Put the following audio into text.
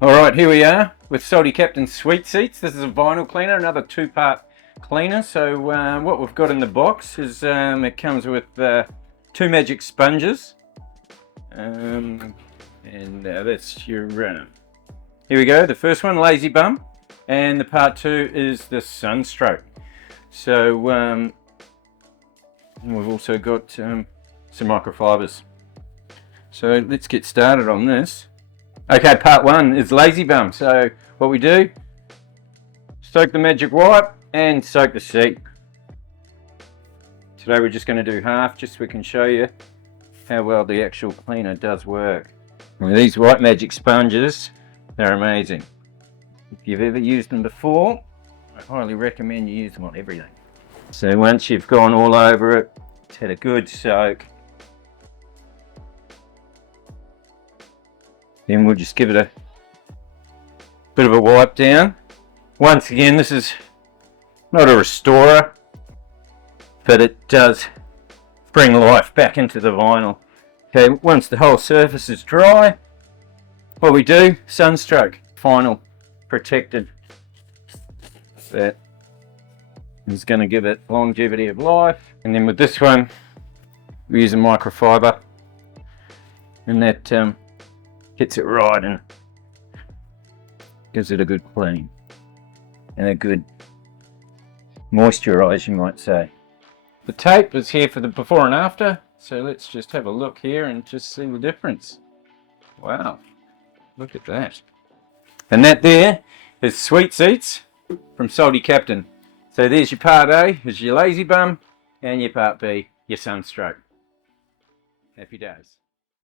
Alright, here we are with Salty Captain Sweet Seats. This is a vinyl cleaner, another two-part cleaner. So what we've got in the box is it comes with two magic sponges. That's your... here we go, the first one, Lazy Bum. And the part two is the Sunstroke. So we've also got some microfibers. So let's get started on this. Okay, part one is Lazy Bum. So what we do, soak the magic wipe and soak the seat. Today we're just going to do half, just so we can show you how well the actual cleaner does work. And these white magic sponges, they're amazing. If you've ever used them before, I highly recommend you use them on everything. So once you've gone all over it, it's had a good soak, then we'll just give it a bit of a wipe down. Once again, this is not a restorer, but it does bring life back into the vinyl. Okay, once the whole surface is dry, what we do, Sunstroke, final protected. That is going to give it longevity of life. And then with this one, we use a microfiber, and that gets it right and gives it a good clean and a good moisturize, you might say. The tape is here for the before and after, so let's just have a look here and just see the difference. Wow, look at that. And that there is Sweet Seats from Salty Captain. So there's your part A, is your Lazy Bum, and your part B, your Sunstroke. Happy days.